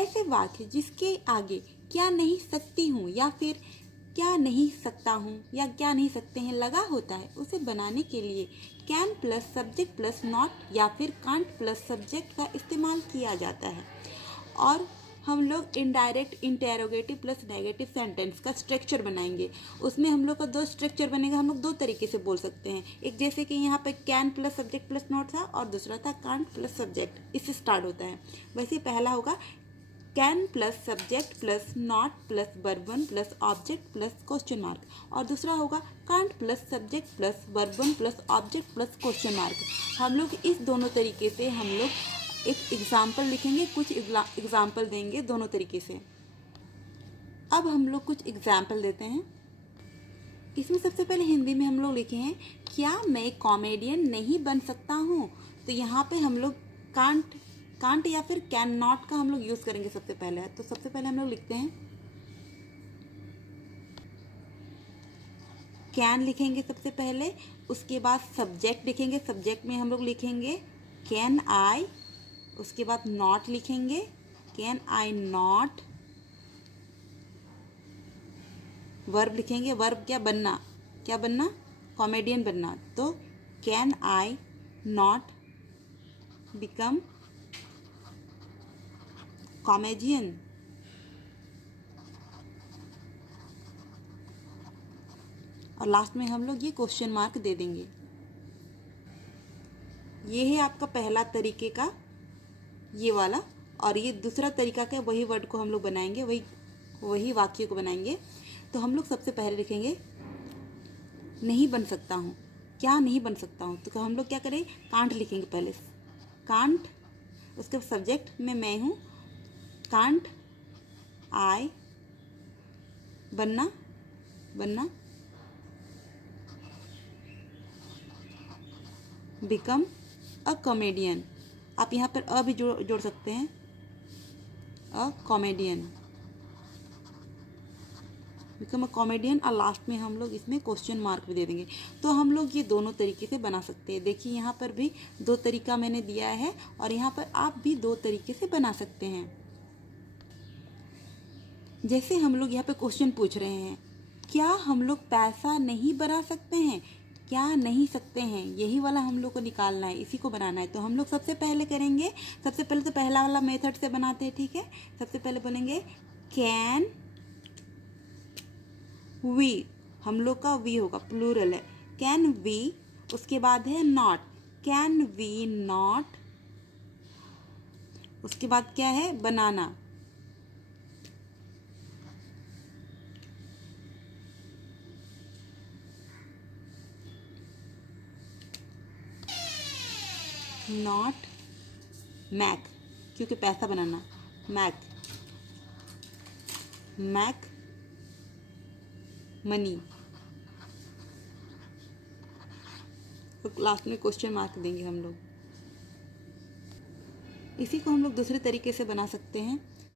ऐसे वाक्य जिसके आगे क्या नहीं सकती हूँ या फिर क्या नहीं सकता हूँ या क्या नहीं सकते हैं लगा होता है, उसे बनाने के लिए can plus subject plus not या फिर कांट प्लस सब्जेक्ट का इस्तेमाल किया जाता है। और हम लोग indirect interrogative plus negative sentence का स्ट्रक्चर बनाएंगे। उसमें हम लोग का दो स्ट्रक्चर बनेगा। हम लोग दो तरीके से बोल सकते हैं। एक जैसे कि यहाँ पे can plus subject plus not था और दूसरा था कांट प्लस सब्जेक्ट, इससे स्टार्ट होता है। वैसे पहला होगा can plus subject plus not plus verb one plus object plus question mark, और दूसरा होगा can't plus subject plus verb one plus object plus question mark. हम लोग इस दोनों तरीके से हम लोग एक एग्जाम्पल लिखेंगे, कुछ एग्जाम्पल देंगे दोनों तरीके से। अब हम लोग कुछ एग्जाम्पल देते हैं। इसमें सबसे पहले हिंदी में हम लोग लिखे हैं, क्या मैं कॉमेडियन नहीं बन सकता हूँ। तो यहाँ पे हम लोग कांट या फिर कैन नॉट का हम लोग यूज़ करेंगे सबसे पहले। तो सबसे पहले हम लोग लिखते हैं कैन लिखेंगे सबसे पहले, उसके बाद सब्जेक्ट लिखेंगे। सब्जेक्ट में हम लोग लिखेंगे कैन आई, उसके बाद नॉट लिखेंगे कैन आई नॉट। वर्ब लिखेंगे, वर्ब क्या बनना, क्या बनना, कॉमेडियन बनना। तो can I not become comedian. और लास्ट में हम लोग ये क्वेश्चन मार्क दे देंगे। ये है आपका पहला तरीके का ये वाला, और ये दूसरा तरीका का वही वर्ड को हम लोग बनाएंगे, वही वाक्य को बनाएंगे। तो हम लोग सबसे पहले लिखेंगे नहीं बन सकता हूँ, क्या नहीं बन सकता हूँ। तो हम लोग क्या करें, कांट लिखेंगे पहले, कांट, उसके सब्जेक्ट में मैं हूँ, कांट आई बनना बिकम अ कॉमेडियन। आप यहाँ पर अ भी जोड़ सकते हैं, a comedian, become a comedian. और लास्ट में हम लोग इसमें क्वेश्चन मार्क भी दे देंगे। तो हम लोग ये दोनों तरीके से बना सकते हैं। देखिए यहाँ पर भी दो तरीका मैंने दिया है और यहाँ पर आप भी दो तरीके से बना सकते हैं। जैसे हम लोग यहाँ पे क्वेश्चन पूछ रहे हैं, क्या हम लोग पैसा नहीं बना सकते हैं, क्या नहीं सकते हैं, यही वाला हम लोग को निकालना है, इसी को बनाना है। तो हम लोग सबसे पहले करेंगे, सबसे पहले तो पहला वाला मेथड से बनाते हैं, ठीक है। सबसे पहले बोलेंगे कैन वी, हम लोग का वी होगा, प्लूरल है, कैन वी। उसके बाद है नॉट, कैन वी नॉट। उसके बाद क्या है, बनाना, नॉट मैक, क्योंकि पैसा बनाना, मैक मनी। तो लास्ट में क्वेश्चन मार्क देंगे हम लोग। इसी को हम लोग दूसरे तरीके से बना सकते हैं।